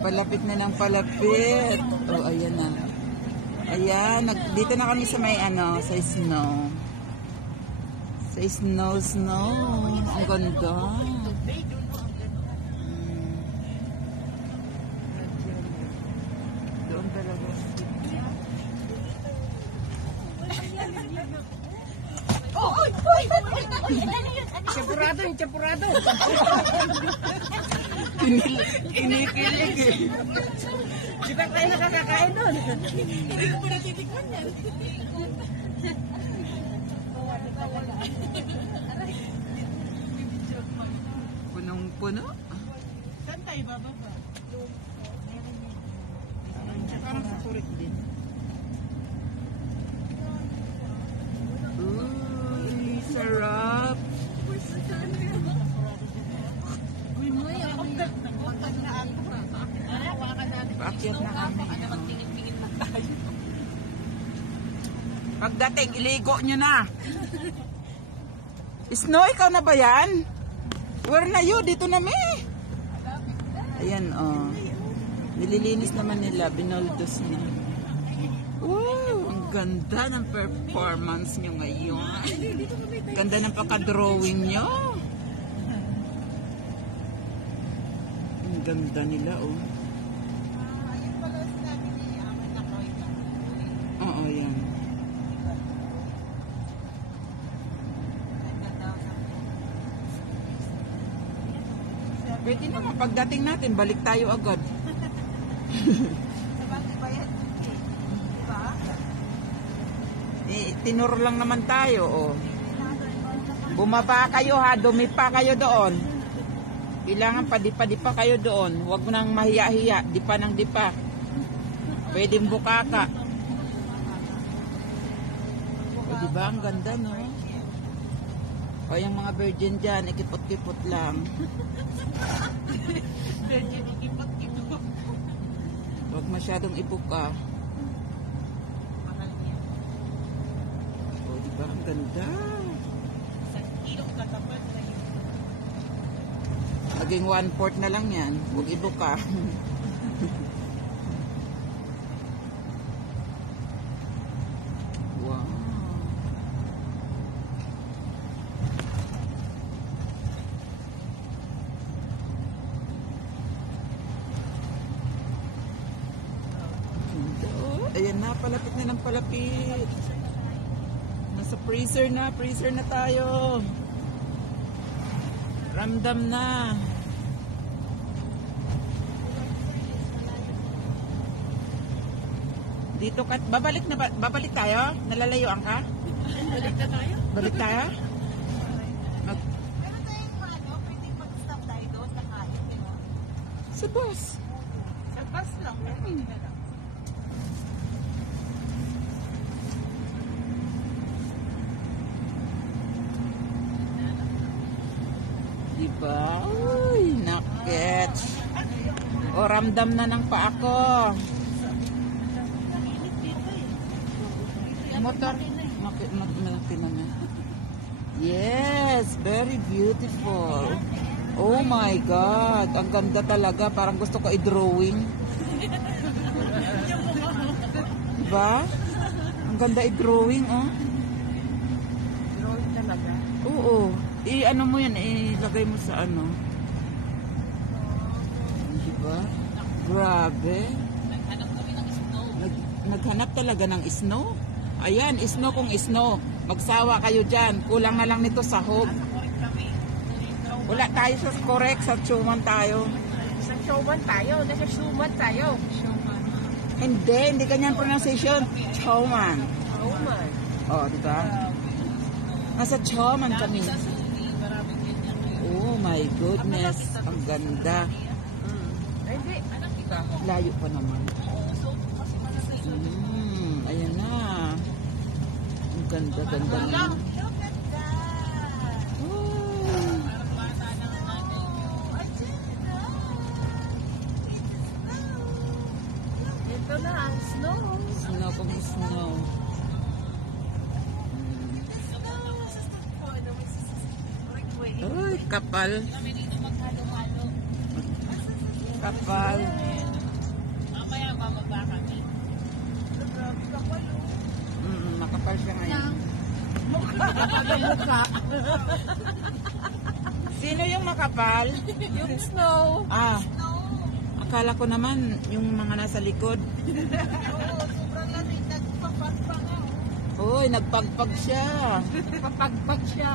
Palapit na ng palapit. Oh, ayan na. Ayan, dito na kami sa may sa snow. Sa snow. Ang ganda. Doon talaga. Champurado. Kinikilig eh. Di ba tayo nakakakain doon? Hindi ko pa natitikman yan. Punong-puno. Saan tayo bababa? Parang sa turik din. Uy, sarap. Paakyat na kami. Pagdating, iligo nyo na. Snow, ikaw na ba yan? Where na you? Dito na mi. Ayan, oh. Nililinis naman nila. Binoldos na. Wow, ang ganda ng performance nyo ngayon. Ganda ng pagka-drawing nyo. Ang ganda nila, oh. Oo, yan. Pwede naman, pagdating natin, balik tayo agad. Tinuro lang naman tayo, oh. Bumaba kayo ha, dumipa kayo doon. Kailangan padipa kayo doon. Huwag mo nang mahiya-hiya, dipa ng dipa. Pwedeng bukaka. O diba, ang ganda, no? O yung mga virgin dyan, ikipot-kipot lang. Virgin, ikipot-kipot. Huwag masyadong ibuka. O diba, ang ganda. Sa ilong katapad na yun. Maging 1/4 na lang yan. Huwag ibuka. Wow. Ayan na, palapit na ng palapit. Nasa freezer na tayo. Ramdam na. Dito ka, babalik tayo? Nalalayuan ka? Balik na tayo? Balik tayo? Pero tayong pwedeng mag-stop tayo doon, nakain, di ba? Sa bus. Sa bus lang, pwede na lang. Diba? Uy, nakit. O, ramdam na ng paa ko. Motor. Malaki naman. Yes, very beautiful. Oh my God. Ang ganda talaga. Parang gusto ko i-drawing. Diba? Ang ganda i-drawing, oh. Drawing talaga. Oo. I-ano mo yan, ilagay mo sa ano. Diba? Grabe. Naghanap kami ng snow. Naghanap talaga ng snow. Ayan, snow kung snow. Magsawa kayo dyan. Kulang na lang nito sahog. Correct kami. Wala tayo sa correct, sa Chuman tayo. Sa showman tayo. Nasa showman tayo. Hindi ganyan pronunciation. Chuman. Showman. Oh, diba? Nasa Chuman kami. Maraming ganyan ngayon. Oh my goodness. Ang ganda. Hindi. Layo pa naman. Ayan na. Ang ganda na. Ito na ang snow. Snow kung snow. Uy, kapal. Kami dito maghalo-halo. Kapal. Sino yung makapal? Yung snow. Ah, akala ko naman yung mga nasa likod. Oo, sobrang lamig. Nagpapagpag ako. Uy, nagpagpag siya. Papagpag siya.